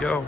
go.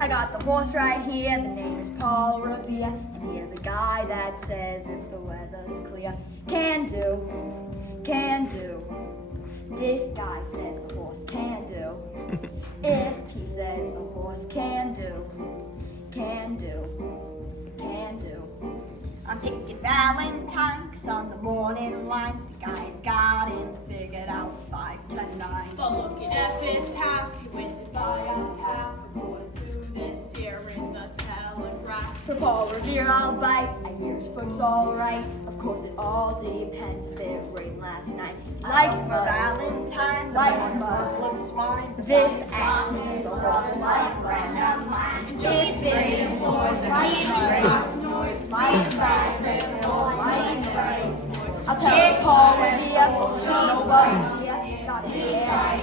I got the horse right here, the name is Paul Revere, and here's a guy that says if the weather's clear, can do. This guy says the horse can do. If he says the horse can do. I'm picking Valentine, 'cause on the morning line, the guy's got him figured out 5 to 9. But looking at Epitaph, he went by a half, according to this here in the Telegraph. For Paul Revere, I'll bite. I hear his foot's all right. Of course, it all depends if it rained last night. He likes for mud. Valentine, the Likes morning mud. looks fine. This Besides, Axman is a horse like friend of mine. And Joey's big floors and He's Cross noise. He's race. I'll tell you, Paul Revere, nobody's here. Got it, yeah,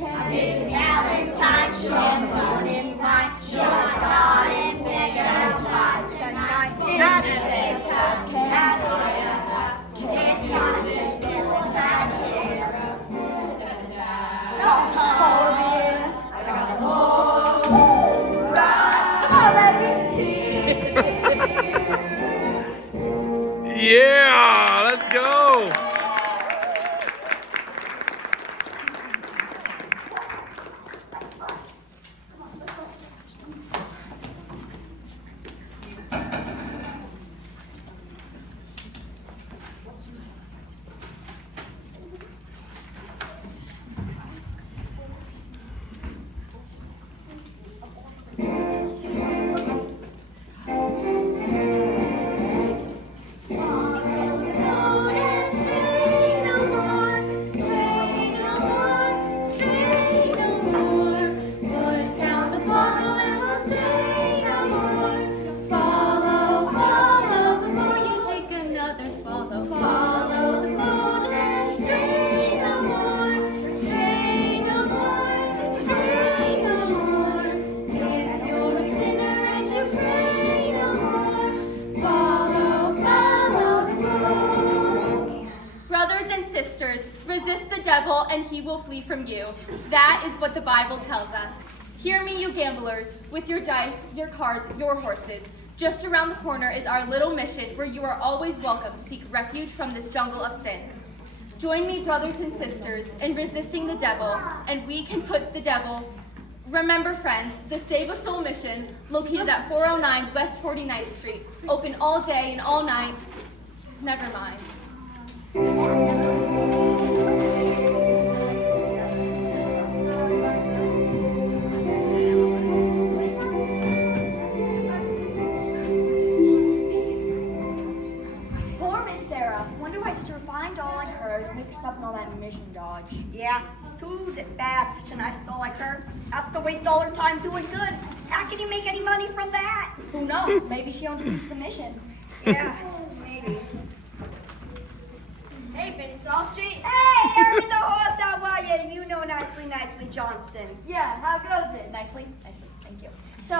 I'm picking Valentine, she's on the morning line. She's got him figured out 5 to 9. That's it. This guy says there fast chance. No time. Paul Revere. I got the Lord. Yeah, let's go. Resist the devil and he will flee from you. That is what the Bible tells us. Hear me, you gamblers, with your dice, your cards, your horses. Just around the corner is our little mission where you are always welcome to seek refuge from this jungle of sin. Join me, brothers and sisters, in resisting the devil, and we can put the devil. Remember, friends, the Save a Soul mission, located at 409 West 49th Street, open all day and all night. Never mind. Poor Miss Sarah. Wonder why such a refined doll like her is mixed up in all that mission dodge. Yeah, it's too bad such a nice doll like her has to waste all her time doing good. How can you make any money from that? Who knows? Maybe she owns a piece of the mission. Yeah, maybe. Hey, Benny Saul Street. Hey! nicely, Johnson. Yeah, how goes it? Nicely, thank you. So,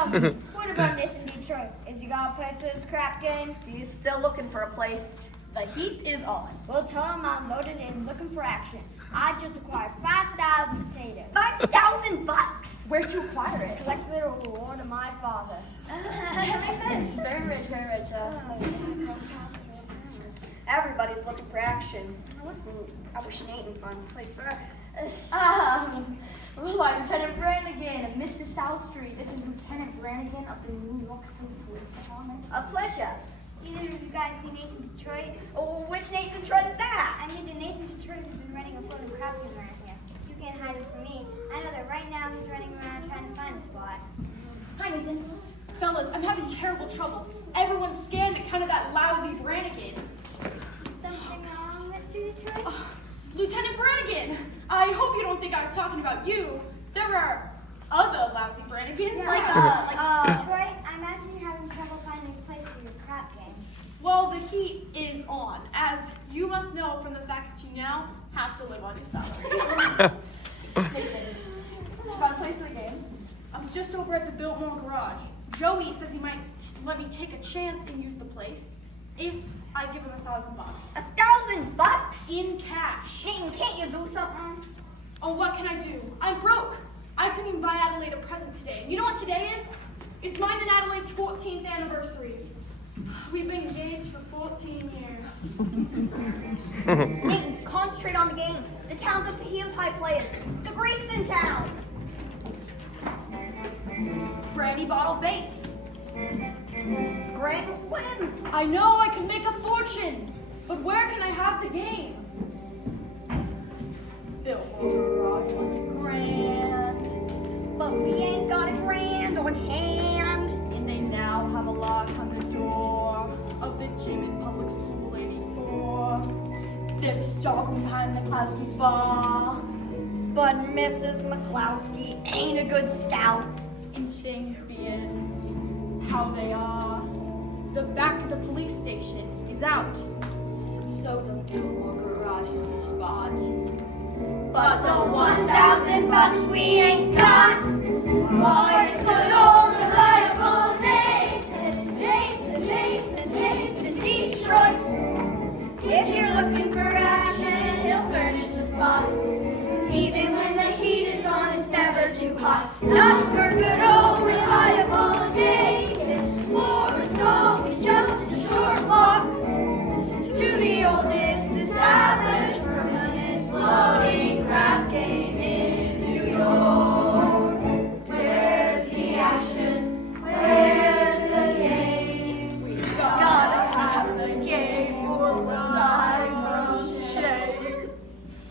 what about Nathan Detroit? Is he got a place for his crap game? He's still looking for a place. The heat is on. Well, tell him I'm loaded and looking for action. I just acquired 5,000 potatoes. 5,000 bucks. Where to acquire it? Collected a reward of my father. That makes sense. Very rich, very rich. Everybody's looking for action. Listen, I wish Nathan finds a place for her. Lieutenant Brannigan of Mr. South Street. This is Lieutenant Brannigan of the New York City Police Department. A pleasure. Either of you guys see Nathan Detroit? Oh, which Nathan Detroit is that? I mean, the Nathan Detroit has been running a floating crap game around here. You can't hide him from me. I know that right now he's running around trying to find a spot. Hi, Nathan. Fellas, I'm having terrible trouble. Everyone's scared to kind of that lousy Brannigan. Something wrong, Mr. Detroit? Lieutenant Brannigan! I hope you don't think I was talking about you. There are other lousy Brannigans. Detroit, I imagine you're having trouble finding a place for your crap game. Well, the heat is on, as you must know from the fact that you now have to live on your salary. Nathan, did you find a place for the game? I was just over at the Biltmore Garage. Joey says he might let me take a chance and use the place if I give him $1,000. 1,000 bucks? In cash. Nathan, can't you do something? Oh, what can I do? I'm broke. I couldn't even buy Adelaide a present today. You know what today is? It's mine and Adelaide's 14th anniversary. We've been engaged for 14 years. Nathan, concentrate on the game. The town's up to heel-tie players. The Greek's in town. Brandy Bottle Bates. Scranton Slim. I know I could make a fortune, but where can I have the game? Biltmore Garage was grand. But we ain't got a grand on hand. And they now have a lock on the door. Of the gym in Public School 84. There's a stockroom behind McCloskey's bar. But Mrs. McCloskey ain't a good scout. And things being how they are, the back of the police station is out. So the Biltmore Garage is the spot. But the 1,000 bucks we ain't got. Why, it's good old reliable Nathan Detroit. If you're looking for action, he'll furnish the spot. Even when the heat is on, it's never too hot. Not for good old reliable Nathan, for it's always just a short walk to the oldest established permanent floating crap game in New York. Where's the action? Where's the game? We've gotta have the game or we'll die from shame.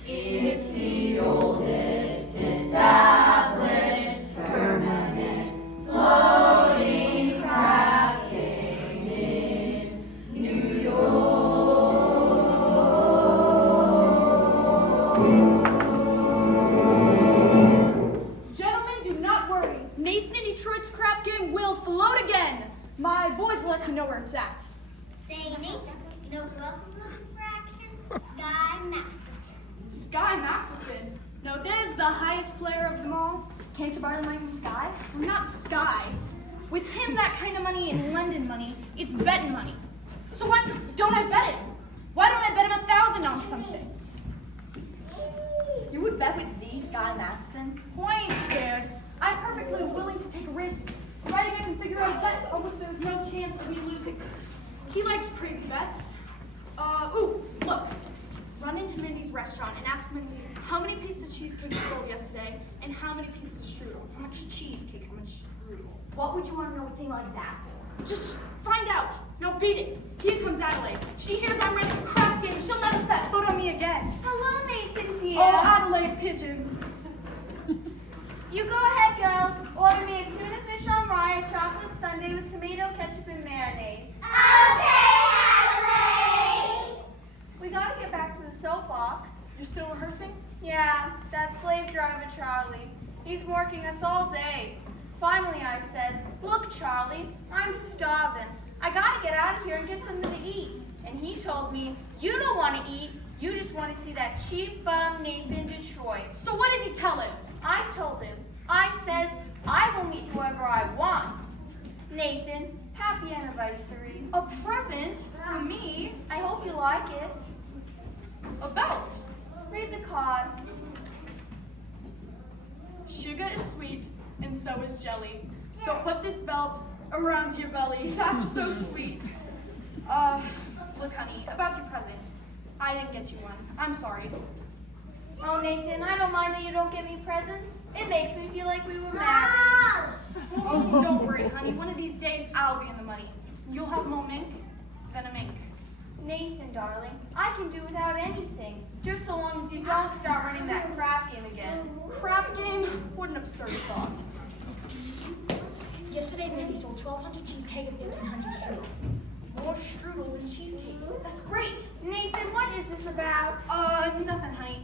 It's the oldest established permanent floating crap game in New York. Gentlemen, do not worry. Nathan and Detroit's crap game will float again. My boys will let you know where it's at. Say, Nathan, you know who else is looking for action? Sky Masterson. Sky Masterson. No, there's the highest player of them all. Can't you borrow money from Sky? Not Sky. With him, that kind of money in London money, it's betting money. So why don't I bet him? Why don't I bet him 1,000 on something? You would bet with the Sky Masterson? Oh, I ain't scared. I'm perfectly willing to take a risk, providing I can figure out a bet on which there's no chance of me losing. He likes crazy bets. Look. Run into Mindy's restaurant and ask Mindy how many pieces of cheesecake you sold yesterday and how many pieces of strudel. How much cheesecake? How much strudel? What would you want to know a thing like that for? Just find out. Now beat it. Here comes Adelaide. She hears I'm running a crap game. She'll never set foot on me again. Hello, Nathan, dear. Oh, Adelaide pigeon. You go ahead, girls. Order me a tuna fish on rye, a chocolate sundae with tomato, ketchup, and mayonnaise. Okay, Adelaide! We gotta get back to the soapbox. You're still rehearsing? Yeah, that slave driver Charlie. He's working us all day. Finally, I says, look, Charlie, I'm starving. I gotta get out of here and get something to eat. And he told me, you don't want to eat, you just want to see that cheap bum Nathan Detroit. So what did you tell him? I told him. I says I will meet whoever I want. Nathan, happy anniversary. A present from me? I hope you like it. About? Read the card. Sugar is sweet, and so is jelly. So put this belt around your belly. That's so sweet. Look, honey, about your present. I didn't get you one. I'm sorry. Oh, Nathan, I don't mind that you don't get me presents. It makes me feel like we were married. Oh, don't worry, honey. One of these days, I'll be in the money. You'll have more mink than a mink. Nathan, darling, I can do without anything. Just so long as you don't start running that crap game again. Crap game? What an absurd thought. Yesterday, Mindy sold 1,200 cheesecake and 1,500 strudel. More strudel than cheesecake. That's great. Nathan, what is this about? Nothing, honey.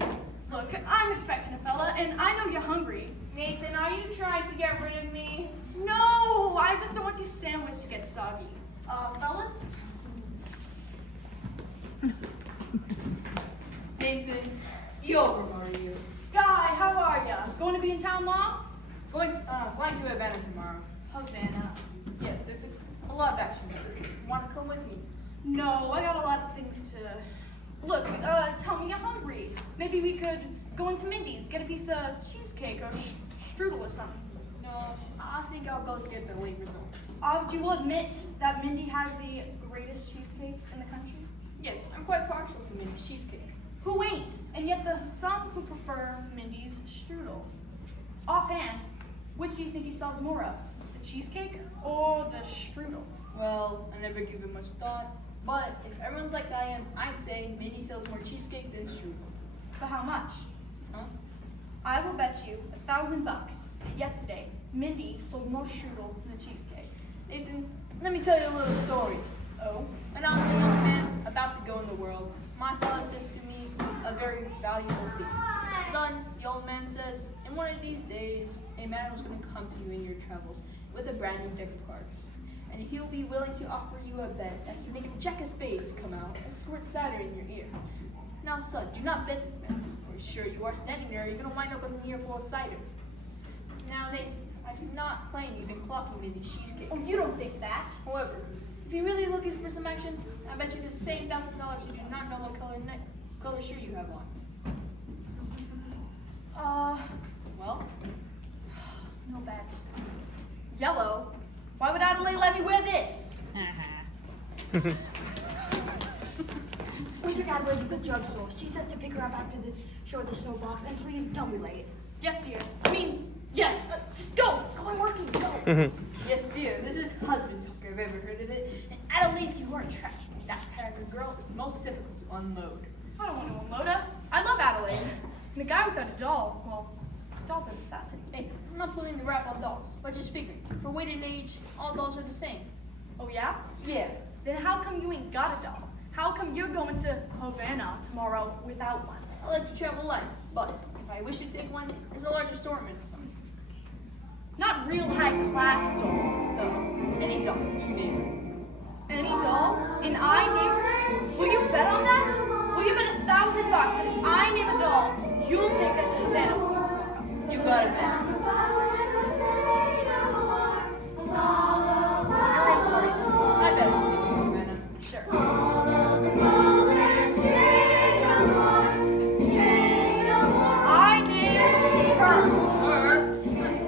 Look, I'm expecting a fella, and I know you're hungry. Nathan, are you trying to get rid of me? No, I just don't want your sandwich to get soggy. Fellas? Nathan, you over, are you? Sky, how are ya? Going to be in town long? Flying to Havana tomorrow. Havana. Yes, there's a lot of action there. Want to come with me? No, I got a lot of things to... Look, tell me you're hungry. Maybe we could go into Mindy's, get a piece of cheesecake or strudel or something. No, I think I'll go get the late results. Do you admit that Mindy has the greatest cheesecake in the country? Yes, I'm quite partial to Mindy's cheesecake. Who ain't? And yet there's some who prefer Mindy's strudel. Offhand, which do you think he sells more of? The cheesecake or the strudel? Well, I never give it much thought, but if everyone's like I am, I say Mindy sells more cheesecake than strudel. For how much? Huh? I will bet you $1,000 that yesterday Mindy sold more strudel than cheesecake. Nathan, let me tell you a little story. Oh? When I was a young man about to go in the world, my father says to me a very valuable thing. Son, the old man says, in one of these days, a man was going to come to you in your travels with a brand new deck of cards. And he'll be willing to offer you a bet that can make a jack of spades come out and squirt cider in your ear. Now, son, do not bet this bet, for sure you are standing there, you're going to wind up with an ear full of cider. Now, Nathan, I do not claim you've been clocking Mindy's cheesecake. Oh, you don't think that? However, if you're really looking for some action, I bet you the same $1,000 you do not know what color shirt you have on. Well, No bet. Yellow? Why would Adelaide let me wear this? We took Adelaide to the drugstore. She says to pick her up after the show at the snowbox, and please don't be late. Yes, dear. Yes. Just go. Go, I'm working. Go. yes, dear, this is husband talk. I've ever heard of it. And Adelaide, you are trash. That character girl is most difficult to unload. I don't want to unload her. I love Adelaide. And a guy without a doll, well, a doll's a necessity. Hey, I'm not pulling the rap on dolls, but just figuring. For weight and age, all dolls are the same. Oh, yeah? Yeah. Then how come you ain't got a doll? How come you're going to Havana tomorrow without one? I'll let you travel light, but if I wish to take one, there's a large assortment of some. Not real high-class dolls, though. Any doll, you name Any doll? In I name her? Will you bet on that? Will you bet $1,000 that if I name a doll, you'll take her to Havana with you tomorrow? it. You got it, man. You're in for it. I bet I'll take you to Havana. Sure. I name her.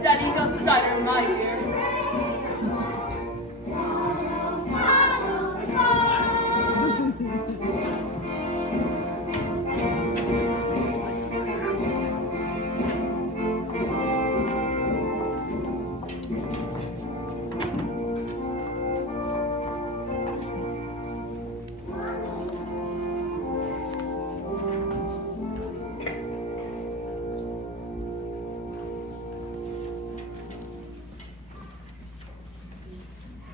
Daddy got cider in my ear.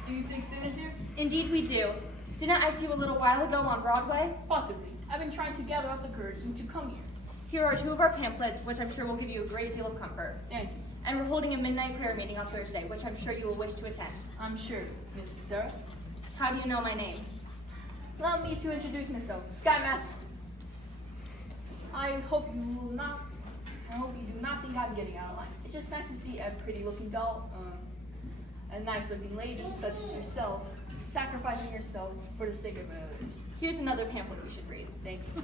Do you take students here? Indeed we do. Didn't I see you a little while ago on Broadway? Possibly. I've been trying to gather up the courage to come here. Here are 2 of our pamphlets, which I'm sure will give you a great deal of comfort. Thank you. And we're holding a midnight prayer meeting on Thursday, which I'm sure you will wish to attend. I'm sure, Miss Sarah. How do you know my name? Allow me to introduce myself, Sky Masterson. I hope you will not I hope you do not think I'm getting out of line. It's just nice to see a pretty looking doll, a nice looking lady such as yourself, sacrificing yourself for the sake of others. Here's another pamphlet you should read. Thank you.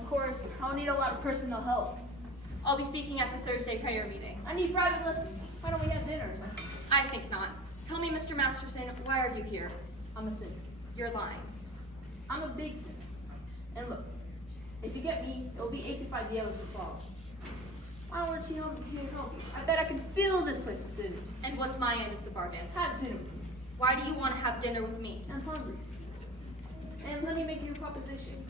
Of course, I'll need a lot of personal help. I'll be speaking at the Thursday prayer meeting. I need private lessons. Why don't we have dinner or something? I think not. Tell me, Mr. Masterson, why are you here? I'm a sinner. You're lying. I'm a big sinner. And look, if you get me, it'll be 85 diablos to follow. I don't let you know I'm here to help you. I bet I can fill this place with sinners. And what's my end of the bargain? Have dinner with me. Why do you want to have dinner with me? I'm hungry. And let me make you a proposition.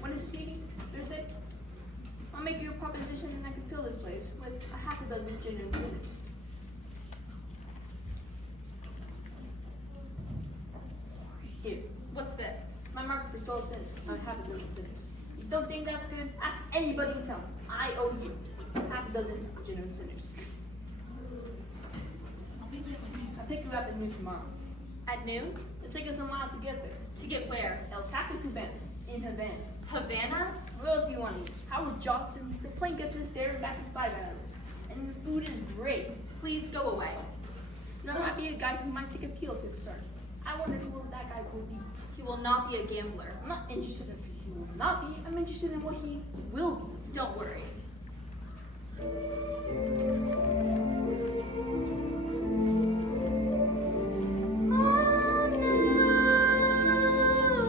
When is this meeting? Thursday? I'll make you a proposition and I can fill this place with a half a dozen genuine sinners. Here. What's this? It's my market for soul sinners. I have a dozen sinners. You don't think that's good? Ask anybody in town. I owe you half a dozen genuine sinners. I'll pick you up at noon tomorrow. At noon? It'll take us a while to get there. To get where? El Cafe Cubano in Havana. Havana? What else do you want to eat? Howard Johnson's. The plane gets us there back in 5 hours. And the food is great. Please go away. There might be a guy who might take appeal to the sergeant. I wonder who that guy will be. He will not be a gambler. I'm not interested in who he will not be. I'm interested in what he will be. Don't worry.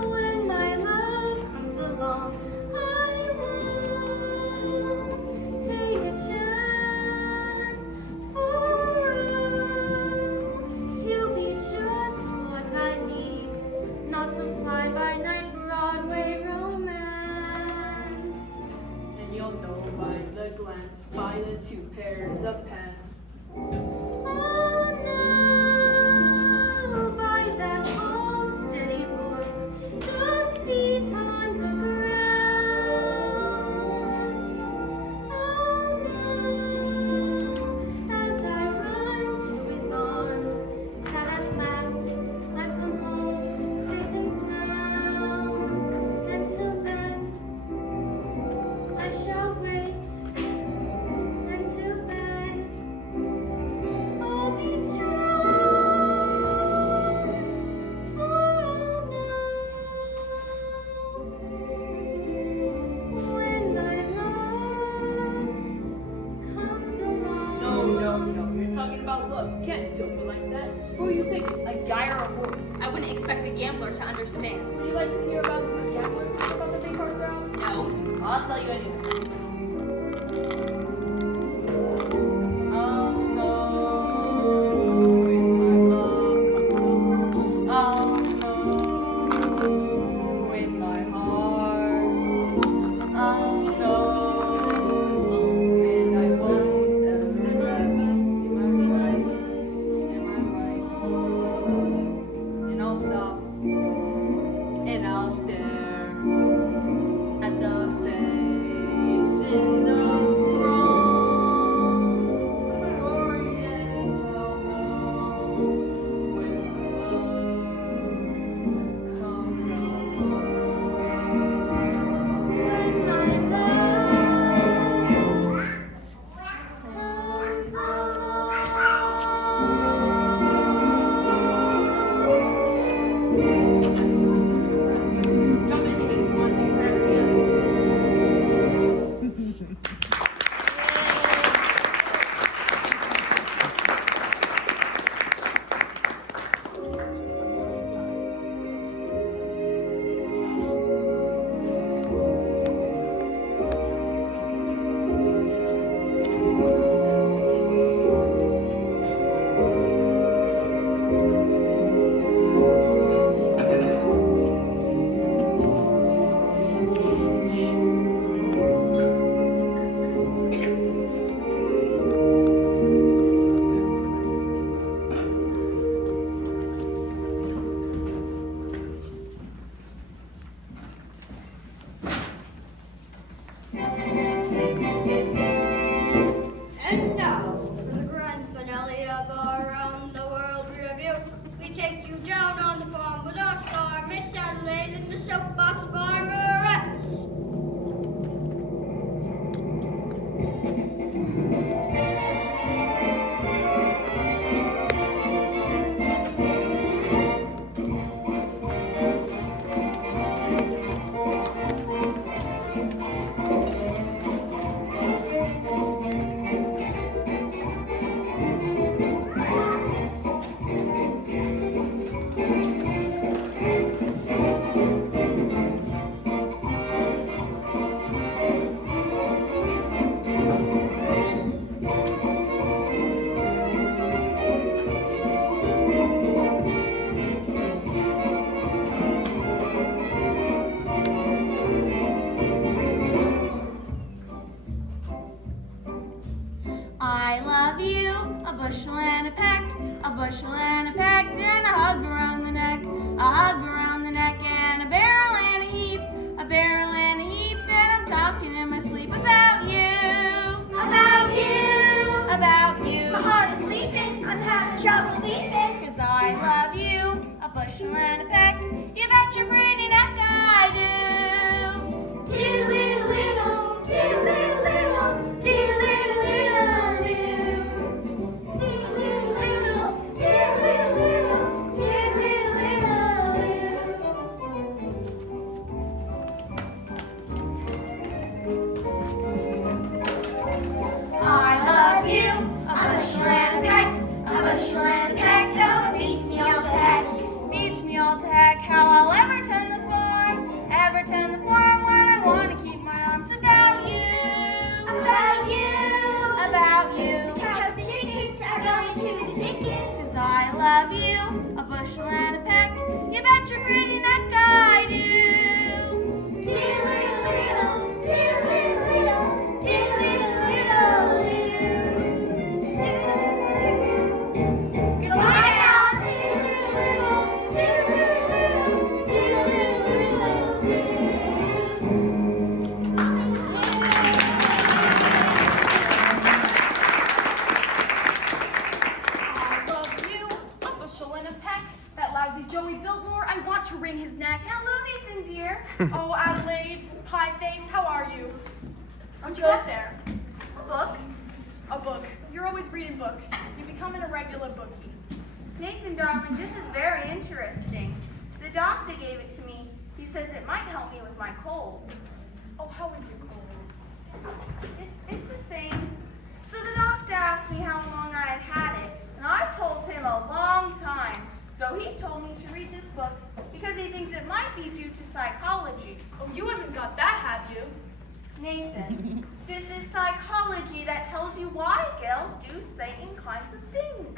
When my love comes along, I won't take a chance. For you'll be just what I need, not some fly-by-night Broadway romance. And you'll know by the glance, by the 2 pairs of pants. Oh no, by that calm, steady voice, just feet on the ground. Oh no, as I run to his arms, that at last I've come home safe and sound. Until then, I shall wait. Until then, I'll be strong, for I'll know when my love comes along. No. You're talking about love. You can't do it like that. Who are you picking? A guy or a horse? I wouldn't expect a gambler to understand. Would you like to hear about the gambler? About the big hard crowd? No. I'll tell you anyway. I'll know when my love comes along. I'll know in my heart. I'll know when I won't ever rest. Am I right? Am I right? And I'll stop and I'll stare at the face bushel and a peck, a bushel and a peck, then a hug around the neck, a hug around the neck, and a barrel and a heap, a barrel and a heap, then I'm talking in my sleep about you. About you. About you. My heart is leaping. I'm having trouble sleeping. 'Cause I love you, a bushel and a peck, you bet your pretty neck I do. Diddle little, diddle little, diddle little, diddle little, diddle little, I love you, a bushel and a peck, a bushel and a peck, oh, it beats me all to heck. Beats me all to heck how I'll ever tend the farm when I want to keep my arms about you. About you. About you. The cows and chickens are going to the dickens. 'Cause I love you, a bushel and a peck, you bet your pretty neck I do. Diddle little, diddle little, diddle little, goodbye now. Diddle little, diddle little, diddle I love you, a bushel and a peck. That lousy Joey Biltmore, I want to wring his neck. Hello, Nathan dear. Oh, Adelaide, pie face, how are you? What'd you get there? A book. A book. You're always reading books. You're becoming a regular bookie. Nathan, darling, this is very interesting. The doctor gave it to me. He says it might help me with my cold. Oh, how is your cold? It's the same. So the doctor asked me how long I had it, and I told him a long time. So he told me to read this book because he thinks it might be due to psychology. Oh, you haven't got that, have you? Nathan, this is psychology that tells you why girls do certain kinds of things.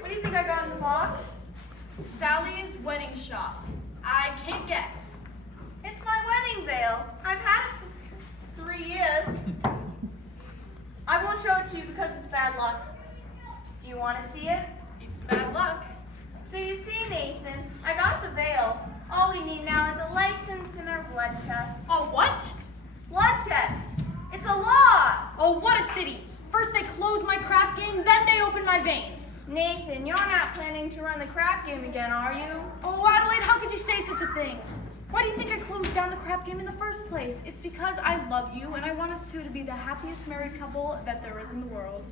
What do you think I got in the box? Sally's wedding shop. I can't guess. It's my wedding veil. I've had it for 3 years. I won't show it to you because it's bad luck. Do you want to see it? It's bad luck. So you see, Nathan, I got the veil. All we need now is a license and our blood test. A what? Blood test. It's a law. Oh, what a city. First they close my crap game, then they open my veins. Nathan, you're not planning to run the crap game again, are you? Oh, Adelaide, how could you say such a thing? Why do you think I closed down the crap game in the first place? It's because I love you and I want us two to be the happiest married couple that there is in the world.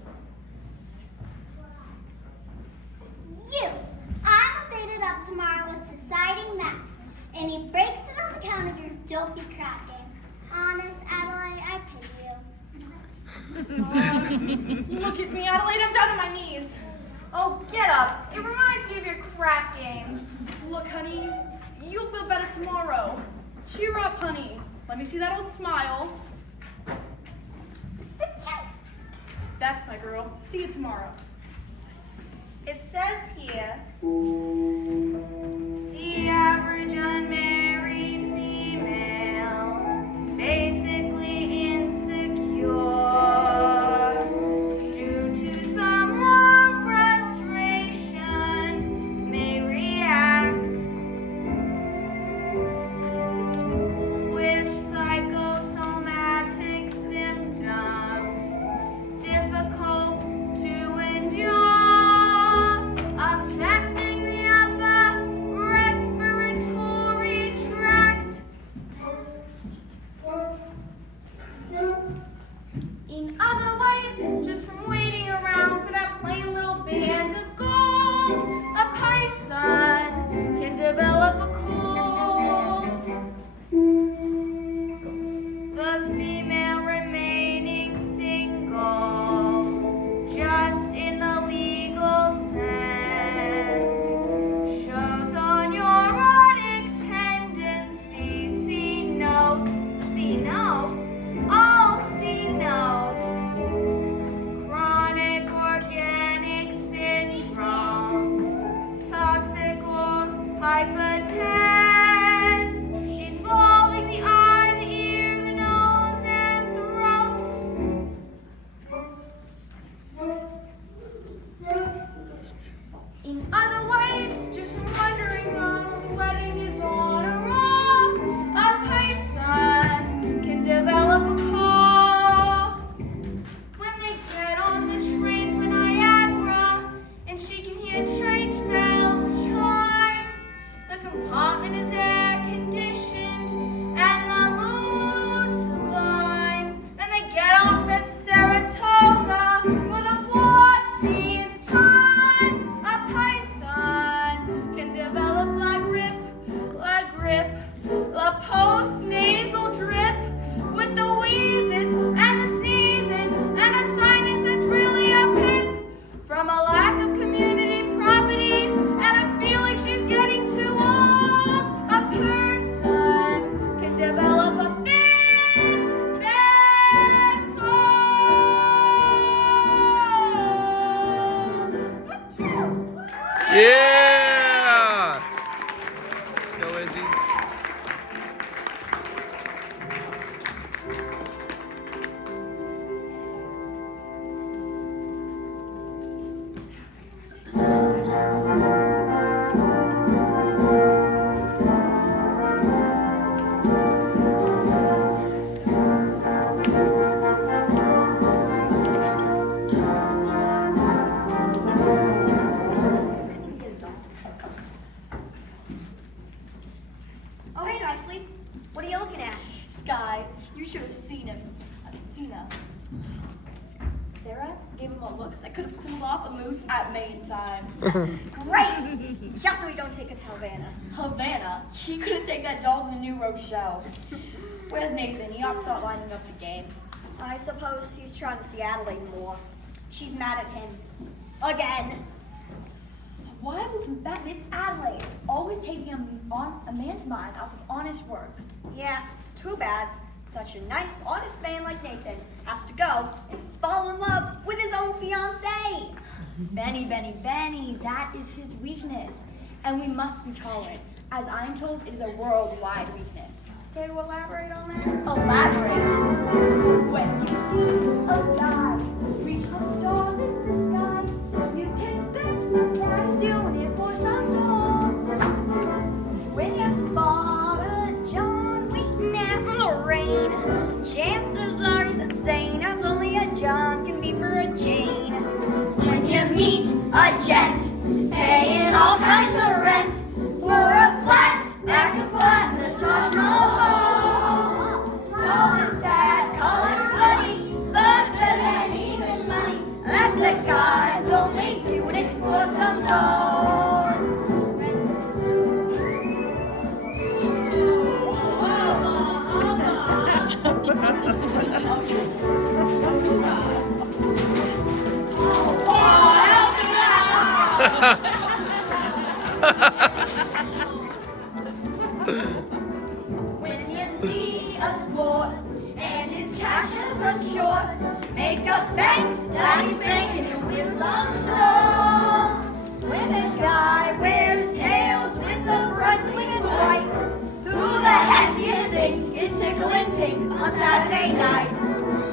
You. I'm dated up tomorrow with Society Max, and he breaks it on account of your dopey crap game. Honest, Adelaide, I pity you. Look at me, Adelaide, I'm down on my knees. Oh, get up. It reminds me of your crap game. Look, honey, you'll feel better tomorrow. Cheer up, honey. Let me see that old smile. That's my girl. See you tomorrow. It says here, the average unmarried female, basically insecure, due to some long frustration, may react with psychosomatic symptoms, difficult to endure, affecting the upper respiratory tract. In other words, just from waiting around for that plain little band of gold, a person can develop a cold. The female remaining single, just in the legal sense, shows on your erotic tendency. See note, oh, see note. Chronic organic syndromes, toxic or hypertense, involving the eye, the ear, the nose, and throat. Go, Izzy. Oh, hey, Nicely. What are you looking at? Sky, you should have seen him. Asina. Sarah gave him a look that could have cooled off a moose at main times. Great! Just so we don't take it to Havana. Havana, he couldn't take that doll to the New Rochelle. Where's Nathan? He ought to start lining up the game. I suppose he's trying to see Adelaide more. She's mad at him. Again. Why would that Miss Adelaide always taking a man's mind off of honest work? Yeah, it's too bad. Such a nice, honest man like Nathan has to go and fall in love with his own fiancée. Benny, that is his weakness. And we must be tolerant. As I'm told, it is a worldwide weakness. Care to elaborate on that? Elaborate. When you see a guy reach the stars in the sky, you can bet that he's doing it for some doll. When you spot a John waiting out in the rain, chances are he's insane, as only a John can be for a Jane. When you meet a gent, paying all kinds of rent for a flat that can flatten the Taj Mahal. Call it sad, call it funny, but it's better than even money. And the guys only doing it for some doll. When you see a sport and his cash has run short, make a bank that he's banking it with some doll. When a guy wears tails with the front gleaming white, who the heck do you think is tickling pink on Saturday night?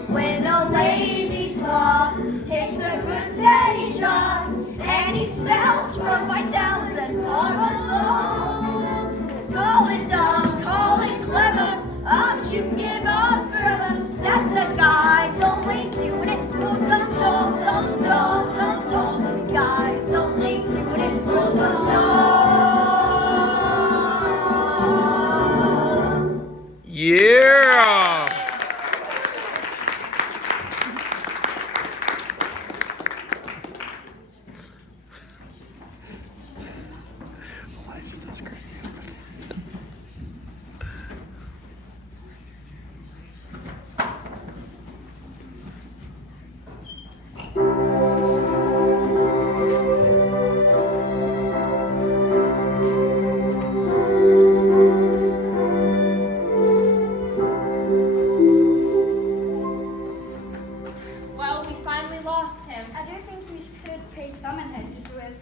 When a lazy slob takes a good steady job and he smells from my thousand on a song. Call it dumb, call it clever, you can give us forever. That the guys only doing it for some doll, some doll, some doll. The guys only doing it for some doll. Yeah. That's great. Well, we finally lost him. I do think you should pay some attention to it.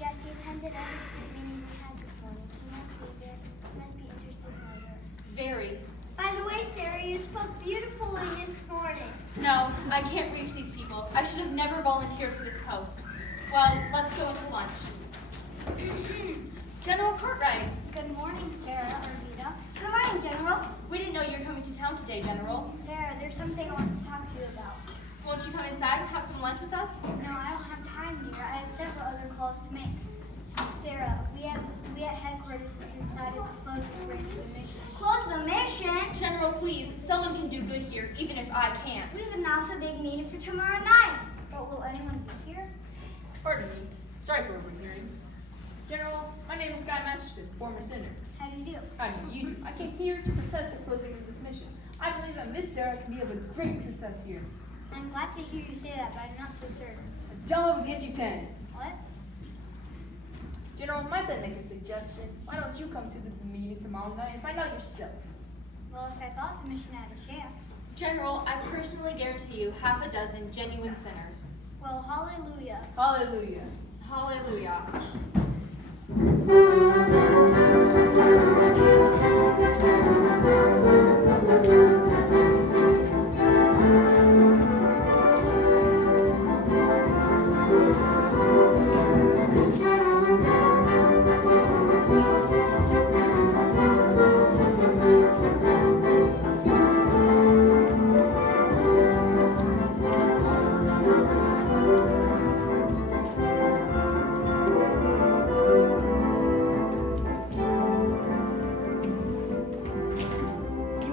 Yes, he attended every meeting we had this morning. He must be there. He must be interested in my work. Very. By the way, Sarah, you spoke beautifully this morning. No, I can't reach these people. I should have never volunteered for this post. Well, let's go into lunch. General Cartwright. Good morning, Sarah or Vita. Good morning, General. We didn't know you were coming to town today, General. Sarah, there's something I want to talk to you about. Won't you come inside and have some lunch with us? No, I don't have time, dear. I have several other calls to make. Sarah, we at headquarters decided to close this branch of the mission. Close the mission? General, please, someone can do good here, even if I can't. We've announced a big meeting for tomorrow night. But will anyone be here? Pardon me. Sorry for overhearing. General, my name is Sky Masterson, former senator. How do you do? How do you do? I came here to protest the closing of this mission. I believe that Miss Sarah can be of a great success here. I'm glad to hear you say that, but I'm not so certain. Don't will get you 10. What? General, might I make a suggestion? Why don't you come to the meeting tomorrow night and find out yourself? Well, if I thought the mission had a chance. General, I personally guarantee you half a dozen genuine sinners. Well, hallelujah. Hallelujah. Hallelujah.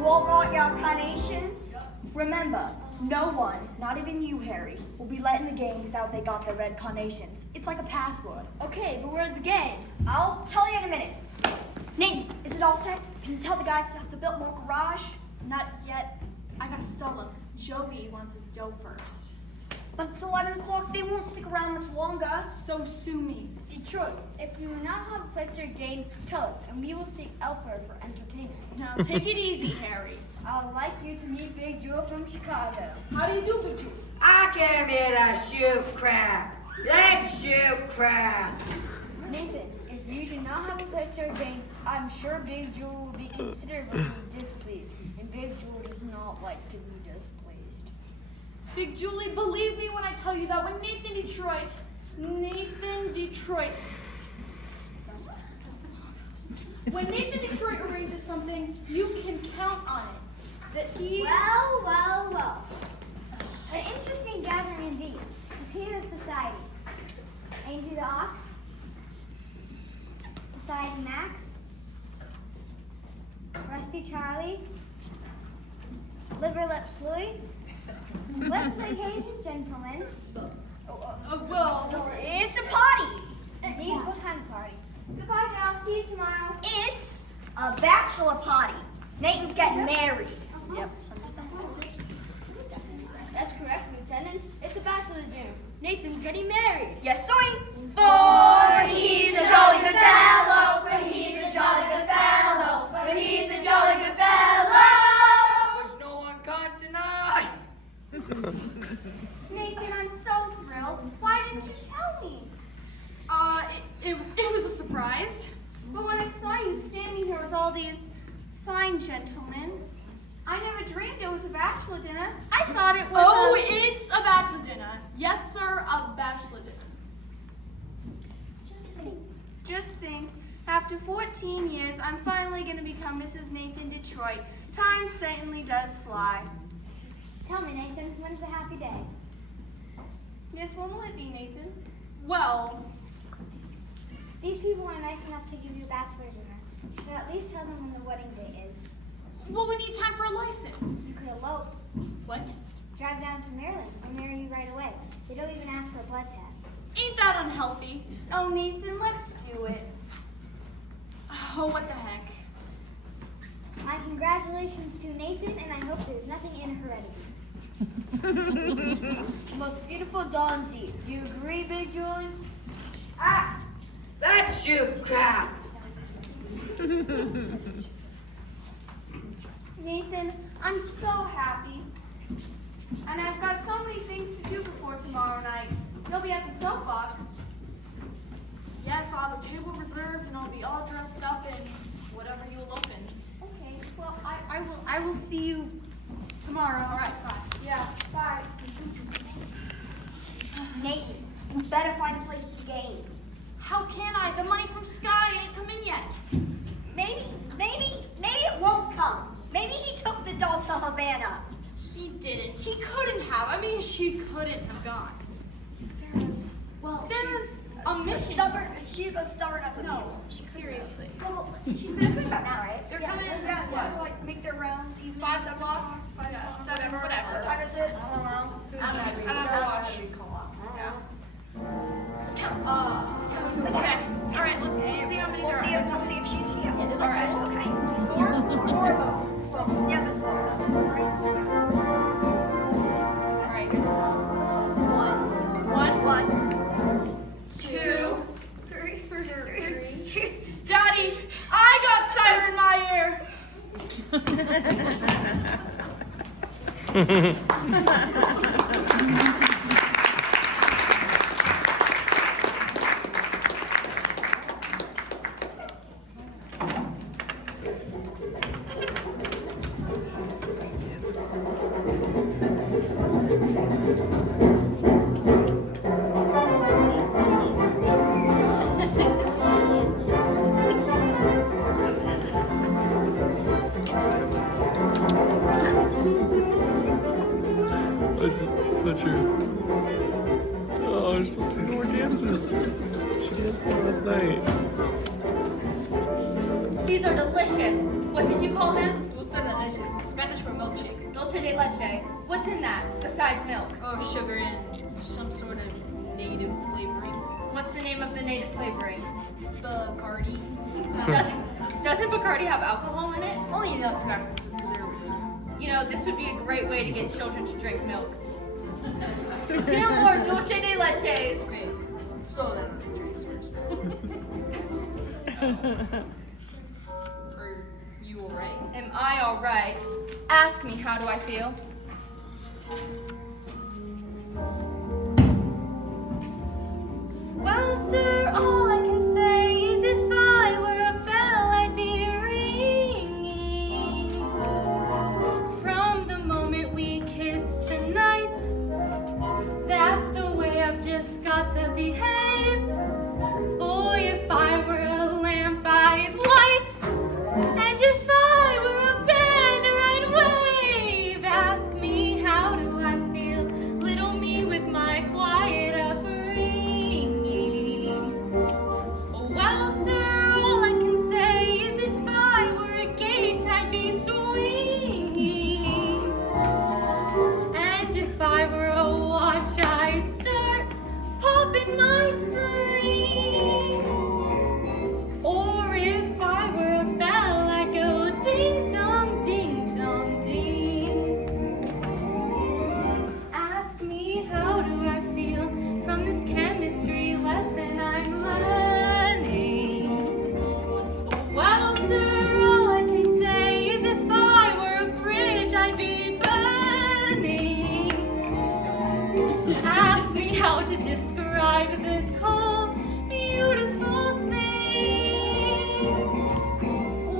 You all brought your carnations? Remember, no one, not even you, Harry, will be let in the game without they got their red carnations. It's like a password. Okay, but where's the game? I'll tell you in a minute. Nathan, is it all set? Can you tell the guys to build more garage? Not yet. I gotta stall him. Joey wants his dough first. But it's 11 o'clock. They won't stick around much longer. So sue me. Detroit, if you do not have a place for your game, tell us, and we will seek elsewhere for entertainment. Now take it easy, Harry. I would like you to meet Big Joe from Chicago. How do you do, Big Joe? I came here to shoot crap. Let's shoot crap. Nathan, if you do not have a place for your game, I'm sure Big Joe will be considerably displeased, and Big Joe does not like to be displeased. Big Julie, believe me when I tell you that when Nathan Detroit arranges something, you can count on it. That he... Well. An interesting gathering indeed. The Peter Society. Angie the Ox. Society Max. Rusty Charlie. Liver Lips Louie. What's the occasion, gentlemen? well... It's a party. Indeed, what kind of party? Goodbye, guys. See you tomorrow. It's a bachelor party. Nathan's getting married. Yep. That's correct, Lieutenant. It's a bachelor dinner. Nathan's getting married. Yes, sir. For he's a jolly good fellow, for he's a jolly good fellow, for he's a jolly good fellow. Which no one can deny. Nathan, I'm so thrilled. Why didn't you tell me? It was a surprise. But when I saw you standing here with all these fine gentlemen, I never dreamed it was a bachelor dinner. I thought it was It's a bachelor dinner. Yes, sir, a bachelor dinner. Just think, after 14 years, I'm finally going to become Mrs. Nathan Detroit. Time certainly does fly. Tell me, Nathan, when's the happy day? Yes, when will it be, Nathan? Well, These people are nice enough to give you a bachelor dinner, so at least tell them when the wedding day is. we need time for a license. You could elope, What? drive down to Maryland, or marry you right away. They don't even ask for a blood test. Ain't that unhealthy? Oh, Nathan, let's do it. Oh, what the heck. My congratulations to Nathan, and I hope there's nothing inheritable. Most beautiful doll indeed. Do you agree, Big Julie? Ah, let's shoot crap. Nathan, I'm so happy. And I've got so many things to do before tomorrow night. You'll be at the soapbox. Yes, I'll have a table reserved and I'll be all dressed up in whatever you elope in. Okay, well, I will see you tomorrow. All right, bye. Yeah, bye. Nathan, you better find a place for the game. How can I? The money from Sky ain't come in yet. Maybe it won't come. Maybe he took the doll to Havana. He didn't. He couldn't have. I mean, she couldn't have gone. Sarah's a mission. She's as stubborn as a No, mule. seriously. Well, she's been coming back now, right? They're coming in Yeah, what? like make their rounds. Evening, 5 7 o'clock? 7, whatever. What time is it? I don't know. I don't know. Okay. All right. Let's see how many We'll there see are. if she's here. All right. Okay. 4? 4 total. Yeah, there's 4 of them. Right? All right. 1, 2, 3. Daddy, I got cider in my ear. That's your. Oh, you're supposed to see more dances. She danced more last night. These are delicious. What did you call them? Dulce de leche, Spanish for milkshake. Dulce de leche. What's in that besides milk? Oh, sugar and some sort of native flavoring. What's the name of the native flavoring? Bacardi. Doesn't Bacardi have alcohol in it? Only enough to act as a preservative. You know, this would be a great way to get children to drink milk. 2 more dulce de leches. Okay, slow down on the drinks first. Are you alright? Am I all right? Ask me, how do I feel? Well, sir, all I can say is if I were a bell, I'd be ringing. From the moment we kissed tonight, that's the way I've just got to behave. Boy, if I were a lamp, I'd light. And if I were a banner, I'd wave. Ask me, how do I feel? Little me with my quiet upbringing. Well, sir, all I can say is if I were a gate, I'd be swinging. And if I were a watch, I'd start popping my spring. Or if I were a bell, I'd go ding dong, ding dong, ding. Ask me, how do I feel from this chemistry lesson I'm learning? Well, sir, all I can say is if I were a bridge, I'd be burning. Ask me how to describe this whole beautiful thing.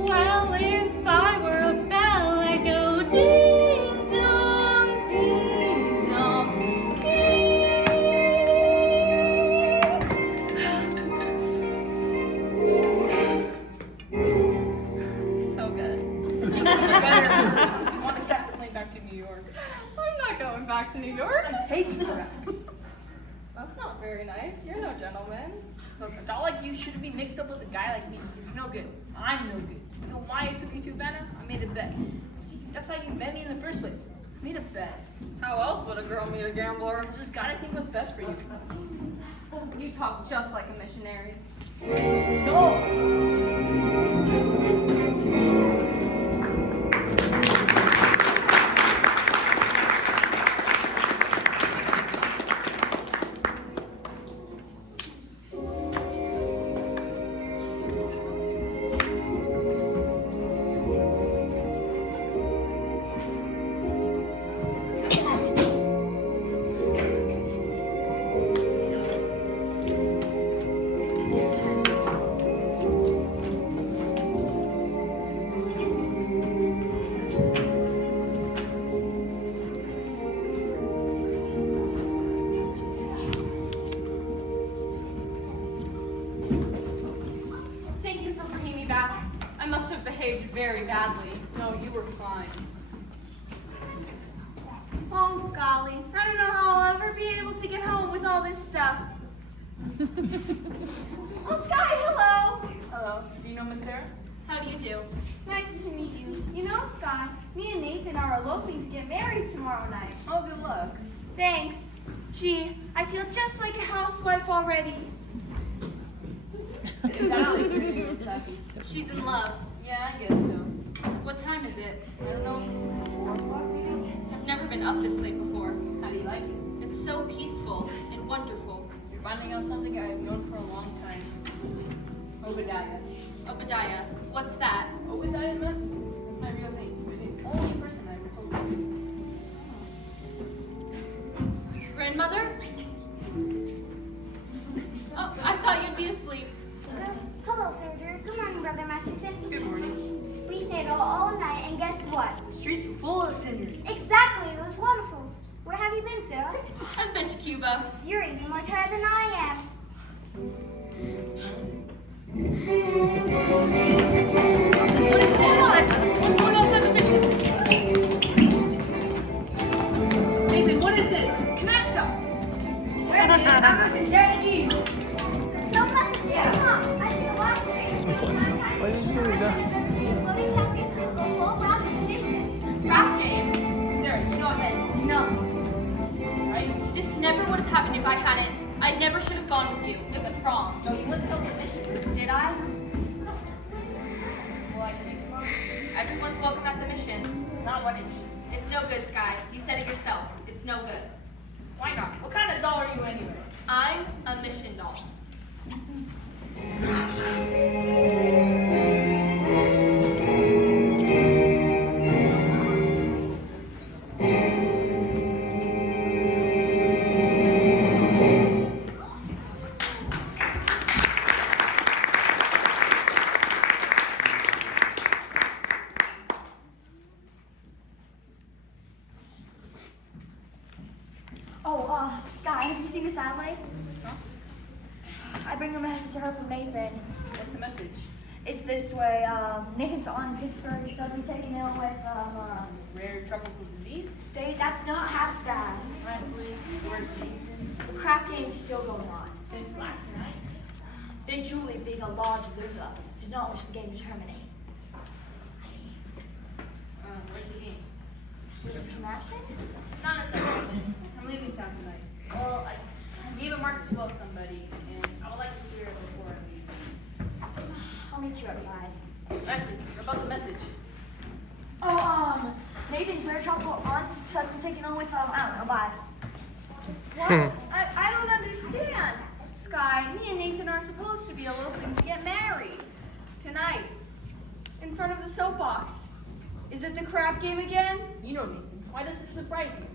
Well, if I were a bell, I'd go ding dong, ding. So good. Better if you want to catch the plane back to New York. I'm not going back to New York. Take the back. That's not very nice. You're no gentleman. Look, a doll like you shouldn't be mixed up with a guy like me. It's no good. I'm no good. You know why I took you to Havana? I made a bet. That's how you met me in the first place. I made a bet. How else would a girl meet a gambler? I just gotta think what's best for you. You talk just like a missionary. No! Thank you for bringing me back. I must have behaved very badly. No, you were fine. Oh, golly. I don't know how I'll ever be able to get home with all this stuff. Oh, Sky, hello. Hello. Do you know Miss Sarah? How do you do? Nice to meet you. You know, Sky, me and Nathan are eloping to get married tomorrow night. Oh, good luck. Thanks. Gee, I feel just like a housewife already. Is that how they say it in Kentucky? She's in love. Yeah, I guess so. What time is it? I don't know. 4 o'clock maybe? I've never been up this late before. How do you like it? It's so peaceful and wonderful. You're finding out something I've known for a long time. Obadiah. Obadiah, what's that? Obadiah Masterson. That's my real name. You're the only person I ever told that to. Grandmother? Oh, I thought you'd be asleep. Hello, Soldier. Good morning, Brother Masterson. Good morning. We stayed all night, and guess what? The streets were full of sinners. Exactly. It was wonderful. Where have you been, Sarah? I've been to Cuba. You're even more tired than I am. What is this? What's going on inside the mission? Nathan, what is this? Canasta! Where did I mustn't tell you. No message. Come on. I see a lot of It's so fun. Why didn't you do that? floating captain, a full blast if I hadn't. I never should have gone with you. It was wrong. No, you went to help the mission. Did I? Will I see you tomorrow? Everyone's welcome at the mission. It's not what it means. It's no good, Sky. You said it yourself. It's no good. Why not? What kind of doll are you anyway? I'm a mission doll. Sky, have you seen Miss Adelaide? I bring a message to her from Nathan. What's the message? It's this way. Nathan's on Pittsburgh. He's suddenly taken ill with Rare tropical disease? say that's not half bad. Honestly, where's Nathan? The crap game's still going on. Since last night. Big Julie being a large loser does not wish the game to terminate. Where's the game? Waiting for some action? Not at the moment. I'm leaving town tonight. Well, I gave a mark to somebody, and I would like to hear it before I leave. I'll meet you outside. Leslie, about the message. Nathan's rare tropical aunt's suddenly taken on with, I don't know, bye. Hmm. What? I don't understand. Sky, me and Nathan are supposed to be eloping to get married. Tonight. In front of the soapbox. Is it the crap game again? You know Nathan. Why does this surprise you?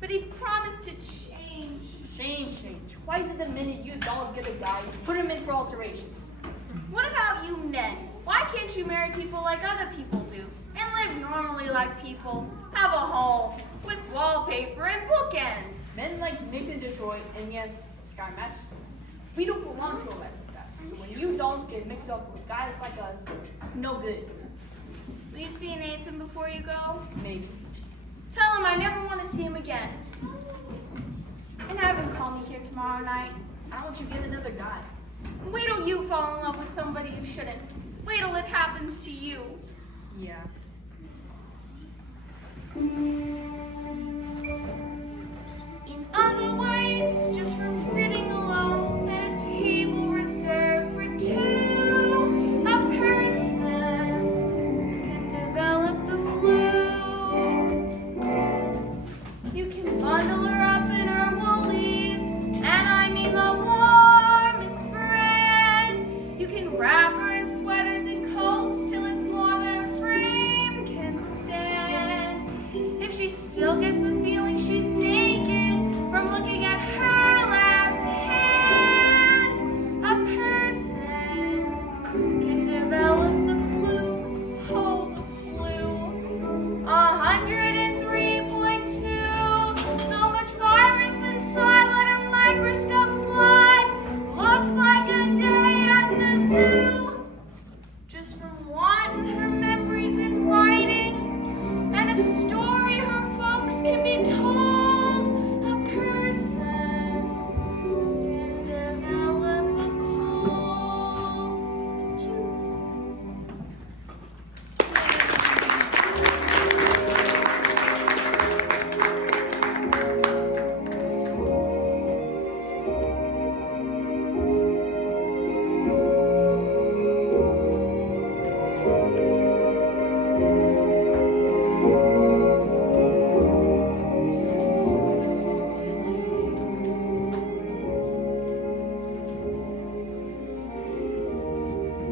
But he promised to change. Change. Why is it the minute you dolls get a guy, you put him in for alterations? What about you men? Why can't you marry people like other people do? And live normally like people? Have a home with wallpaper and bookends. Men like Nathan Detroit and yes, Sky Masterson. We don't belong to a life like that. So when you dolls get mixed up with guys like us, it's no good. Will you see Nathan before you go? Maybe. Tell him I never want to see him again. And have him call me here tomorrow night. I don't want you to get another guy. Wait till you fall in love with somebody you shouldn't. Wait till it happens to you. Yeah. In other words, just from sitting alone at a table reserved for two, a person can develop the flu. You can bundle her up in her woolies, and I mean the warmest brand. You can wrap her in sweaters and coats till it's more than her frame can stand. If she still gets the feeling she's naked from looking at her left hand, a person can develop the flu. Oh, the flu. 103.2. So much virus inside, let her microscope slide. Looks like a day at the zoo. Just from wanting her memories in writing and a story her folks can be told, a person can develop a cold.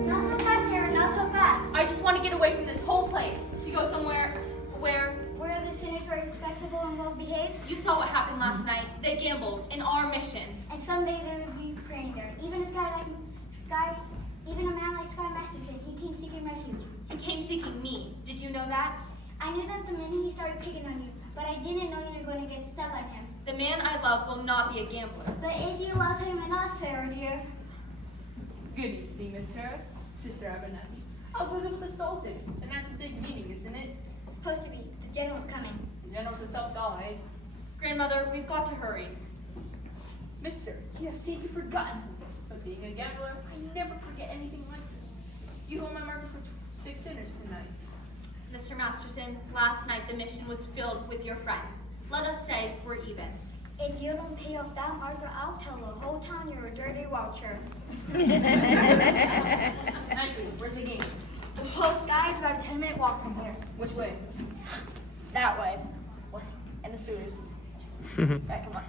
Not so fast, Sarah, not so fast. I just want to get away from this whole place. To go somewhere where Where the sinners were respectable and well behaved, you saw what happened last night. They gambled in our mission. and someday they would be praying there. Even a man like Sky Masterson, he came seeking refuge. He came seeking me. Did you know that? I knew that the minute he started picking on you, but I didn't know you were going to get stuck like him. The man I love will not be a gambler. But if you love him enough, Sarah dear, Good evening, Miss Sarah. Sister Abernathy. How goes it with the soul savings? And that's the big meeting, isn't it? it's supposed to be. The general's coming. The general's a tough doll, eh? Grandmother, we've got to hurry. Miss Sarah, you have seemed to have forgotten something. But being a gambler, I never forget anything like this. You hold my marker for 6 sinners tonight. Mr. Masterson, last night the mission was filled with your friends. Let us say we're even. If you don't pay off that marker, I'll tell the whole town you're a dirty watcher. Actually, where's the game? Well, Sky, it's about a 10-minute walk from here. Which way? That way. And the sewers. Right, come on.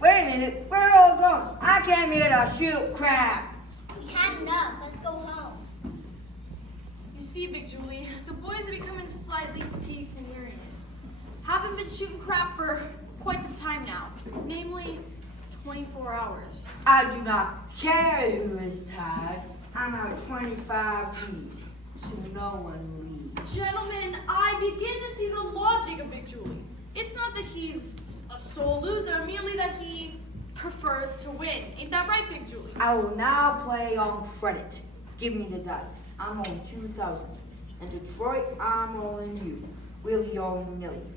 Wait a minute, where are you all going? I came here to shoot crap. We had enough. Let's go home. You see, Big Julie, the boys are becoming slightly fatigued from weariness. Haven't been shooting crap for quite some time now, namely 24 hours. I do not care who is tired. I'm out 25 feet, so no one leaves. Gentlemen, I begin to see the logic of Big Julie. It's not that he's a sole loser, merely that he prefers to win. Ain't that right, Big Julie? I will now play on credit. Give me the dice. I'm on 2,000. And Detroit, I'm rolling you. Willie on Millie.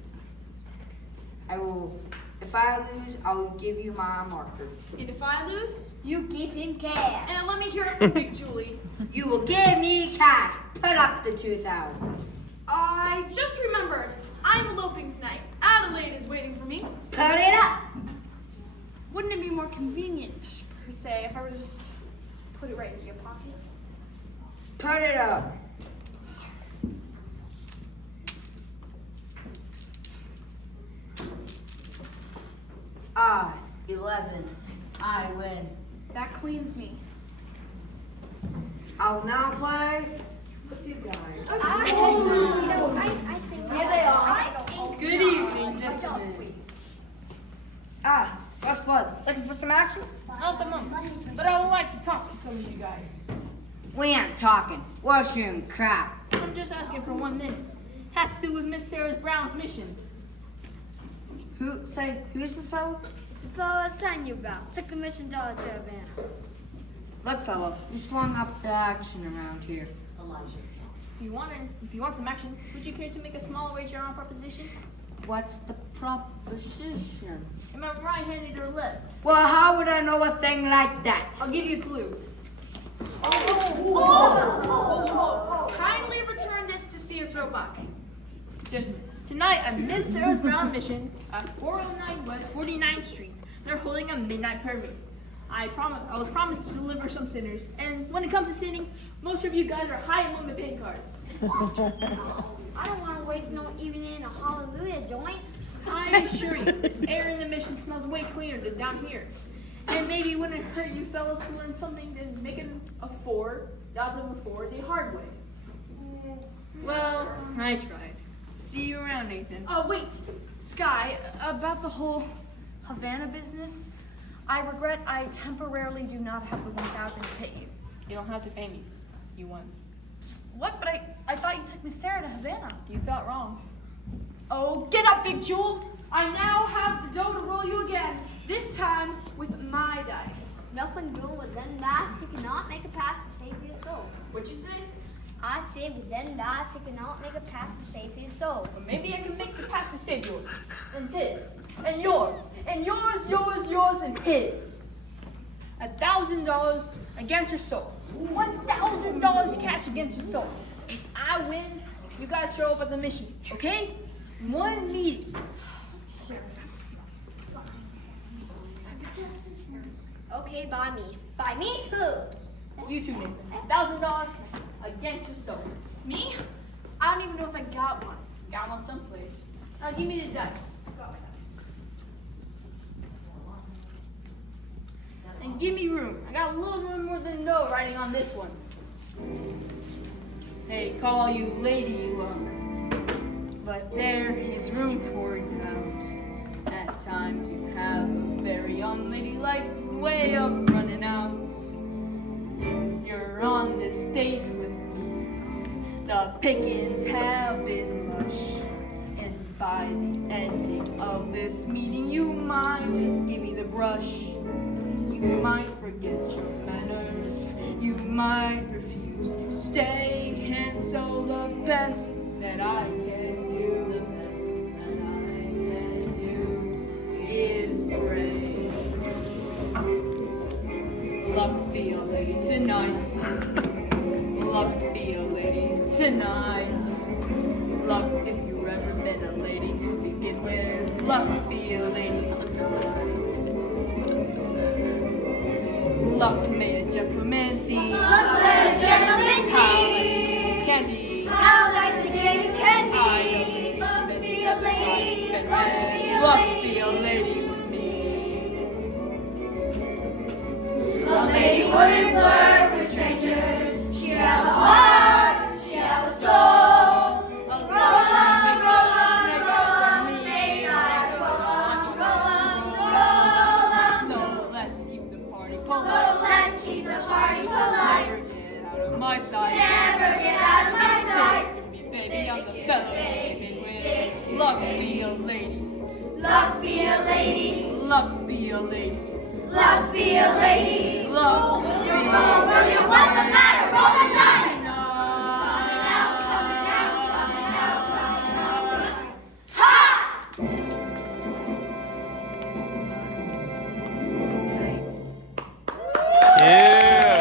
If I lose, I will give you my marker. And if I lose, You give him cash. and let me hear it from Big Julie. You will give me cash. Put up the 2,000. I just remembered, I'm eloping tonight. Adelaide is waiting for me. Put it up. Wouldn't it be more convenient, per se, if I were to just put it right in your pocket? Put it up. Ah, 11. I win. That cleans me. I'll now play with you guys. I think Here they are. Good evening, gentlemen. Ah, First Blood. Looking for some action? Not at the moment, but I would like to talk to some of you guys. We ain't talking. We're shooting crap. I'm just asking for 1 minute. Has to do with Miss Sarah Brown's mission. Who's this fellow? It's the fellow I was telling you about. Took a mission dollar to Havana. Look, fellow, you slung up the action around here. If you want some action, would you care to make a small wager on proposition? What's the proposition? Am I right-handed or left? Well, how would I know a thing like that? I'll give you a clue. Kindly return this to Sears Roebuck. Gentlemen, tonight at Miss Sarah Brown's mission at 409 West 49th Street, they're holding a midnight prayer meeting. I was promised to deliver some sinners, and when it comes to sinning, most of you guys are high among the pay cards. I don't want to waste no evening in a hallelujah joint. I assure you, air in the mission smells way cleaner than down here. And maybe it wouldn't hurt you fellows to learn something than making a 4 out of a 4 the hard way. Well, I tried. See you around, Nathan. Wait, Sky, about the whole Havana business, I regret I temporarily do not have the 1,000 to pay you. You don't have to pay me. You won. What? But I thought you took Miss Sarah to Havana. You felt wrong. Oh, get up, Big Jewel. I now have the dough to roll you again. This time with my dice. Nothing doing with them dice, you cannot make a pass to save your soul. What'd you say? I say with them dice, you cannot make a pass to save your soul. Well, maybe I can make the pass to save yours, and his, and yours, and yours, and his. $1,000 against your soul. $1,000 cash against your soul. If I win, you guys show up at the mission, okay? One meeting. Okay, by me. By me too. You two, Nathan. $1,000 against your soul. Me? I don't even know if I got one. Got one someplace. Now give me the dice. Got my dice. And give me room. I got a little bit more than no writing on this one. They call you Lady Luck, but there is room for doubts. At times you have a very unladylike way of running out. You're on this date with me. The pickings have been lush. And by the ending of this meeting, you might just give me the brush. You might forget your manners. You might refuse to stay and So the best that I can do, is pray. Luck be a lady tonight. Luck be a lady tonight. Luck if you ever met a lady to begin with. Luck be a lady tonight. Luck may a gentleman see. Luck may a gentleman How nice see. a day can be. How nice a day you can be. Luck be a lady. Luck be a lady with me. A lady wouldn't flirt with strangers. She'd have a heart. She'd have a soul. Roll on, roll on, roll on. Say nice. Roll on, roll on, roll on. So let's keep the party So polite. let's keep the party polite. Never get out of my sight. Never get out of my sight. Stick with me, baby, I'm the fella baby with. Luck be a lady. Luck be a lady. Luck be a lady. Luck be a lady. Luck be a lady. William, what's the matter? Roll the dice. Ha! Yeah.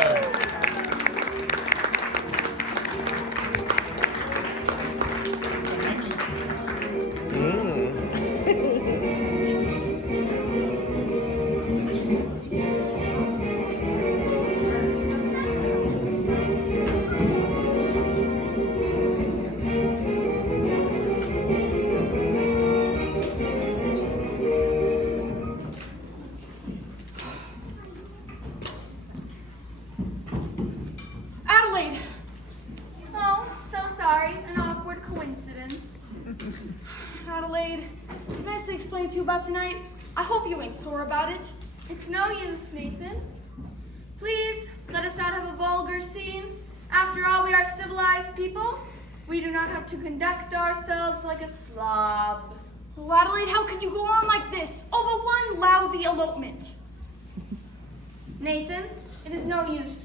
Adelaide! Oh, so sorry. An awkward coincidence. Adelaide, can I explain to you about tonight? I hope you ain't sore about it. It's no use, Nathan. Please, let us not have a vulgar scene. After all, we are civilized people. We do not have to conduct ourselves like a slob. Oh, Adelaide, how could you go on like this over one lousy elopement? Nathan, it is no use.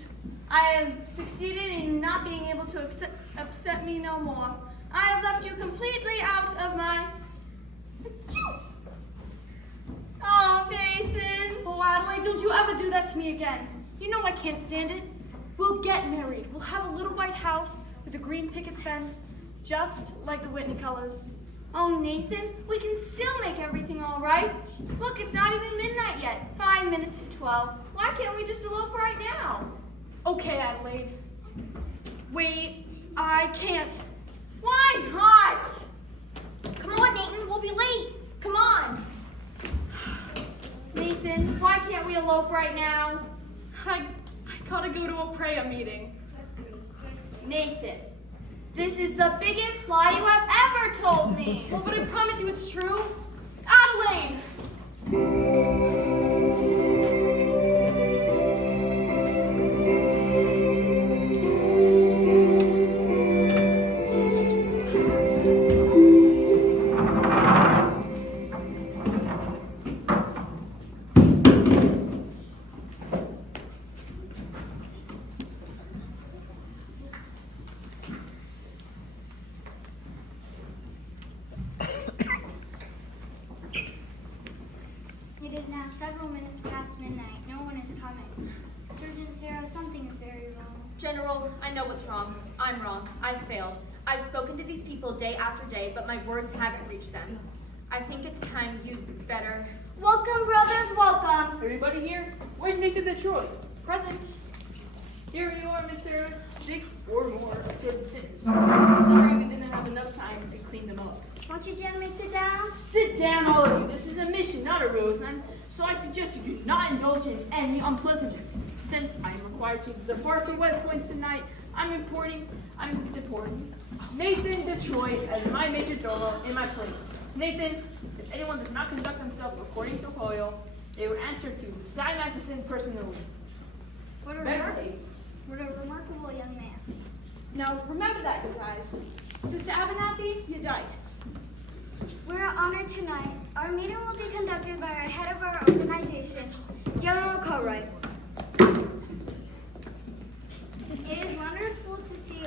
I have succeeded in not being able to upset me no more. I have left you completely out of my... Oh, Nathan. Oh, Adelaide, don't you ever do that to me again. You know I can't stand it. We'll get married. We'll have a little white house with a green picket fence, just like the Whitney colors. Oh, Nathan, we can still make everything all right. Look, it's not even midnight yet. 5 minutes to 12. Why can't we just elope right now? Okay, Adelaide. Wait, I can't. Why not? Come on, Nathan, we'll be late. Come on. Nathan, why can't we elope right now? I gotta go to a prayer meeting. Nathan, this is the biggest lie you have ever told me. Well, but I promise you it's true. Adelaide! It is now several minutes past midnight. No one is coming. Surgeon Sarah, something is very wrong. General, I know what's wrong. I'm wrong. I've failed. I've spoken to these people day after day, but my words haven't reached them. I think it's time you'd better... Welcome, brothers, welcome. Everybody here? Where's Nathan Detroit? Present. Here you are, Miss Sarah. 6 or more assorted sinners. Sorry we didn't have enough time to clean them up. Won't you gentlemen sit down? Sit down, all of you. This is a mission, not a rose. So I suggest you do not indulge in any unpleasantness. Since I am required to depart for West Point tonight, I'm deporting Nathan Detroit as my major domo in my place. Nathan, if anyone does not conduct themselves according to Hoyle, they will answer to Cy Masterson personally. What a remarkable young man. Now, remember that, you guys. Sister Abernathy, your dice. We're honored tonight. Our meeting will be conducted by our head of our organization, General Cartwright. It is wonderful to see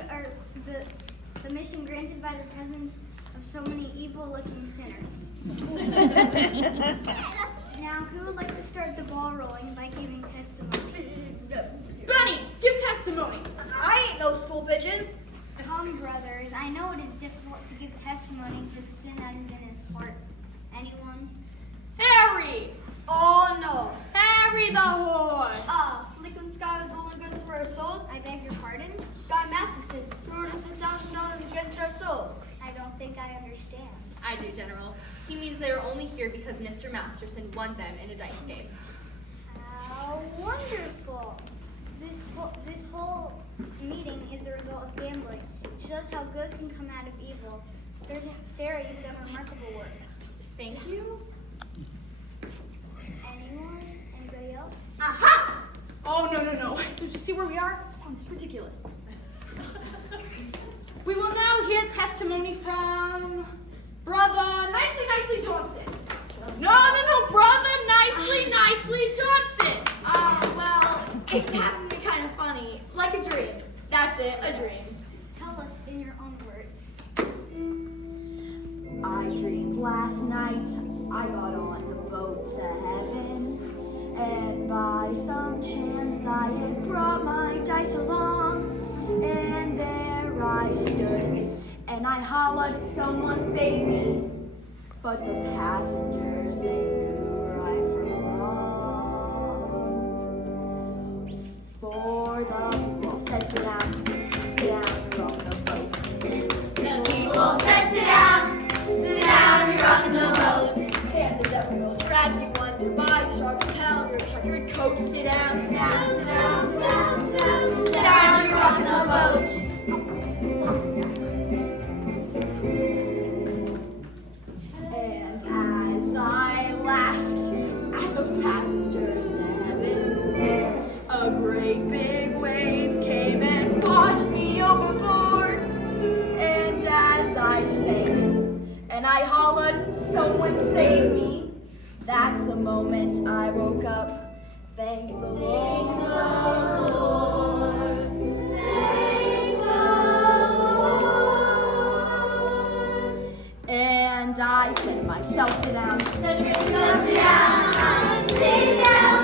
Now, who would like to start the ball rolling by giving testimony? Benny, give testimony. I ain't no school pigeon. Come, brothers, I know it is difficult to give testimony to the sin that is in his heart. Anyone? Harry! Oh no. Harry the horse! Liquid Sky was only good for our souls. I beg your pardon? Sky Masterson wrote us $1,000 against our souls. I don't think I understand. I do, General. He means they are only here because Mr. Masterson won them in a dice game. How wonderful. This whole meeting is the result of gambling. It shows how good can come out of evil. Sarah, you've done remarkable work. Thank you. Anyone? Anybody else? Aha! Oh, no. Don't you see where we are? Oh, it's ridiculous. We will now hear testimony from Brother Nicely Johnson. No, Brother Nicely Johnson. Well, it happened to be kind of funny. Like a dream. That's it, a dream. Tell us in your own words. I dreamed last night I got on the boat to heaven, and by some chance I had brought my dice along, and there I stood, and I hollered, someone fade me, but the passengers, they knew right from wrong. For the people said, sit down, you're on the boat. The people said, sit down, you're rocking the boat. And the devil will drag you under by a sharp propel your checkered coat. Sit down, Sit down, you're rocking the boat. And as I laughed at the passengers in heaven, a great big wave came and washed me overboard. And as I sank, and I hollered, someone save me, that's the moment I woke up. Thank the Lord. Thank the Lord. And I said to myself, sit down. Sit down.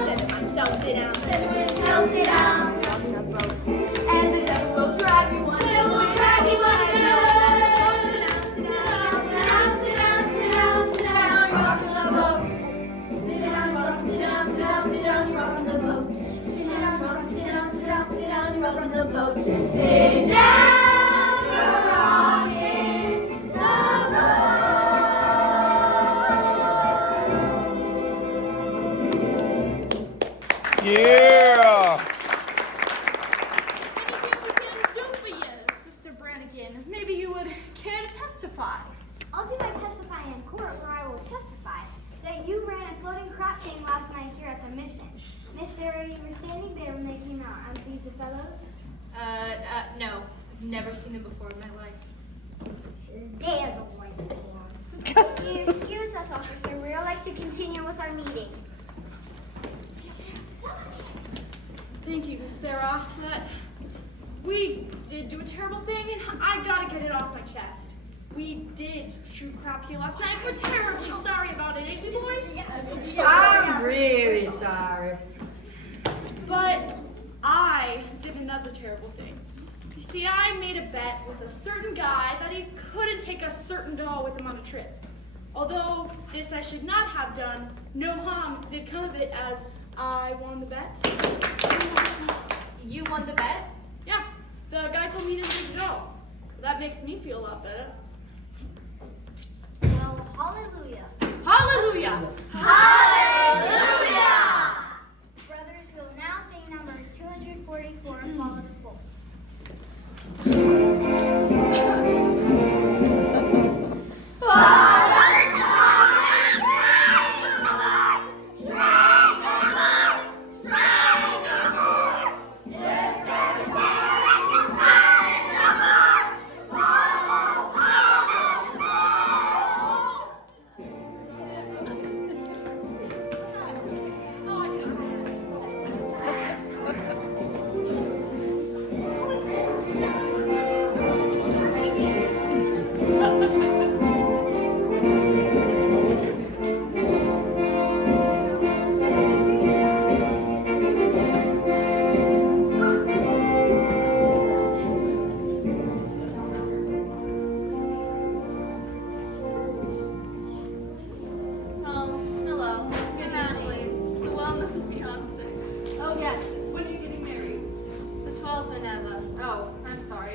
Said to myself, sit down. Sit down. On the boat. And the devil will drag you under. Devil will drag you under. Sit down. Sit down, you're rocking the boat. Sit down, you're rocking the boat. Sit down, you're rocking the boat. Sit down, you're rocking the Yeah! Anything we can do for you, Sister Brannigan? Maybe you would care to testify. I'll do my testifying in court where I will testify that you ran a floating crap game last night here at the mission. Miss Sarah, you were standing there when they came out. Aren't these the fellows? No. I've never seen them before in my life. They're the ones. Will you excuse us, officer? We would like to continue with our meeting. Thank you, Miss Sarah. That we did do a terrible thing, and I gotta get it off my chest. We did shoot crap here last night. We're terribly sorry about it, ain't we, boys? I'm really sorry. But I did another terrible thing. You see, I made a bet with a certain guy that he couldn't take a certain doll with him on a trip. Although this I should not have done, no harm did come of it as I won the bet. You won the bet? Yeah, the guy told me he didn't take the doll. That makes me feel a lot better. Well, hallelujah. Hallelujah! Hallelujah! Brothers, we will now sing number 244 and follow the full.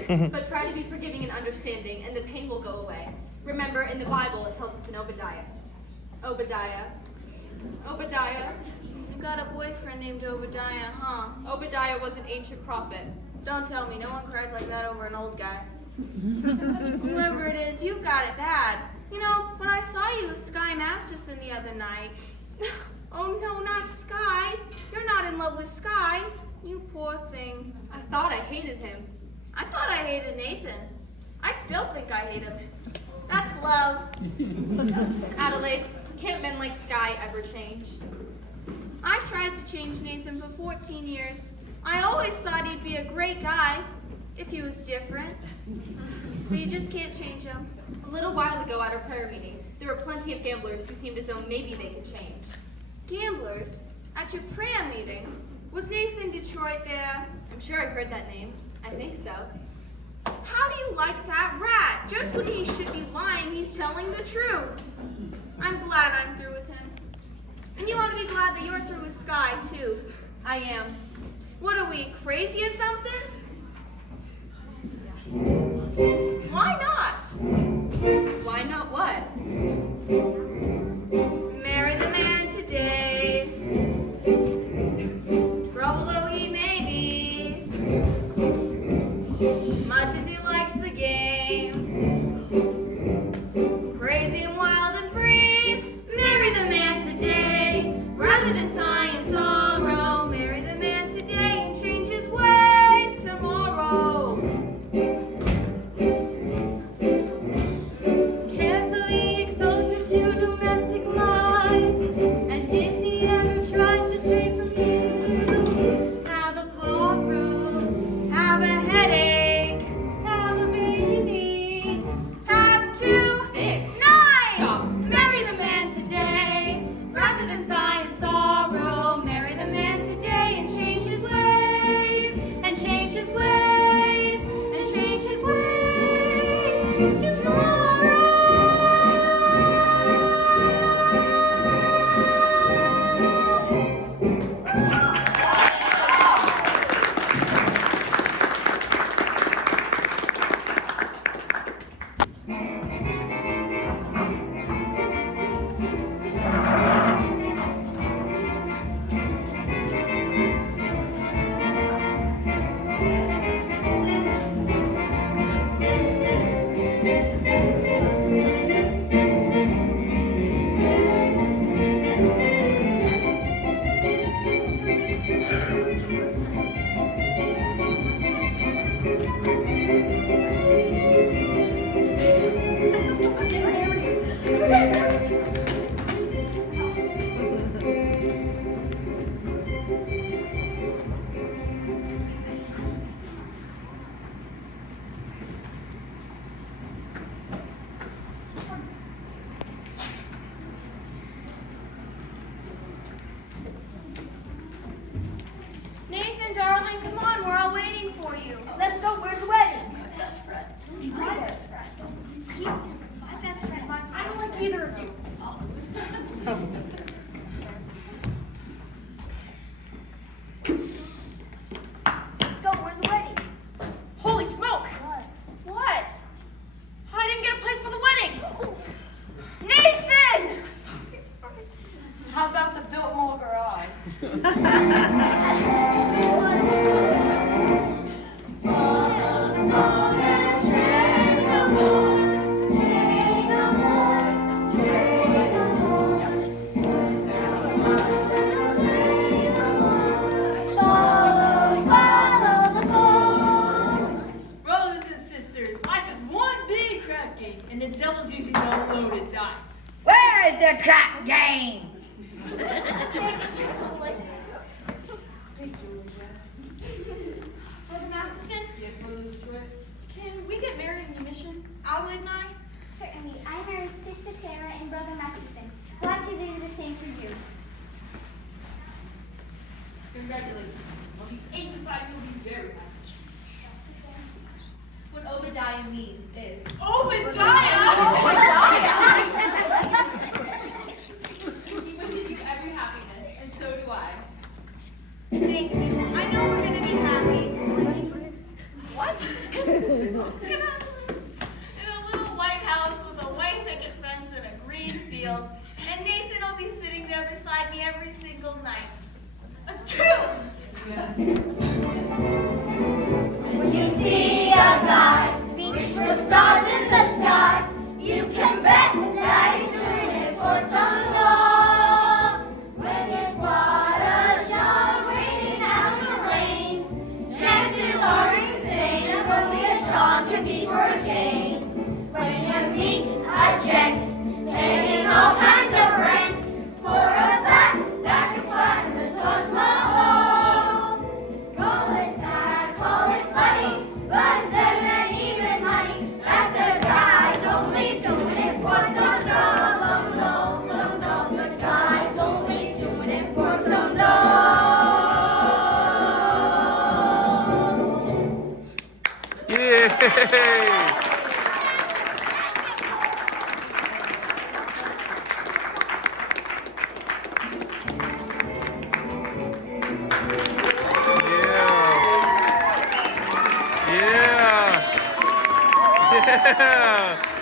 but try to be forgiving and understanding, and the pain will go away. Remember, in the Bible, it tells us in Obadiah. Obadiah. You got a boyfriend named Obadiah, huh? Obadiah was an ancient prophet. Don't tell me, no one cries like that over an old guy. Whoever it is, you've got it bad. You know, when I saw you with Sky Masterson the other night. Oh no, not Sky. You're not in love with Sky. You poor thing. I thought I hated him. I thought I hated Nathan. I still think I hate him. That's love. Adelaide, can't men like Sky ever change? I've tried to change Nathan for 14 years. I always thought he'd be a great guy if he was different. But you just can't change him. A little while ago at our prayer meeting, there were plenty of gamblers who seemed as though maybe they could change. Gamblers? At your prayer meeting? Was Nathan Detroit there? I'm sure I've heard that name. I think so. How do you like that rat? Just when he should be lying, he's telling the truth. I'm glad I'm through with him. And you ought to be glad that you're through with Sky, too. I am. What are we, crazy or something? Why not? Why not what? Marry the man today. Trouble though he may be, much as he likes the game. Crazy and wild and free. Marry the man today, rather than sigh and sorrow. Marry the man today and change his ways tomorrow. Carefully expose him to domestic life, and if he ever tries to stray from you, have a pot roast, Have a headache, have a baby. have 2, 6. 9. Stop. Marry the man today, rather than sigh and sorrow. Marry the man today and change his ways, and change his ways, and change his ways tomorrow. Nathan, darling, come on, we're all waiting for you. Let's go. Where's the wedding? My best friend. My best friend. I don't like either of you. Let's go. Where's the wedding? Holy smoke! What? I didn't get a place for the wedding. Nathan! How about the Biltmore Garage? Brothers and sisters, life is one big crap game, and the devil's using no loaded dice. Where is the crap game? Brother Masterson, Yes, Brother Detroit? can we get married in your mission? Adelaide and I? Certainly, I married Sister Sarah and Brother Masterson. Glad to do the same for you. Congratulations. On the 85, you'll be very happy. What Obadiah means is Obadiah! he wishes you every happiness, and so do I. Thank you. I know we're gonna be happy. What? night. Achoo! When you see a guy reach for stars in the sky, you can bet that he's doing it for some love. When you spot a John waiting out in the rain, chances are insane as lonely as John can be for a Jane. When you meet a gent paying all kinds of rent for a fact that can flatten the Taj Mahal, call it sad, call it funny, but it's better than even money. That the guy's only doing it for some dough, some dough, some dough. The guy's only doing it for some dough. Yay! Yeah! Yeah!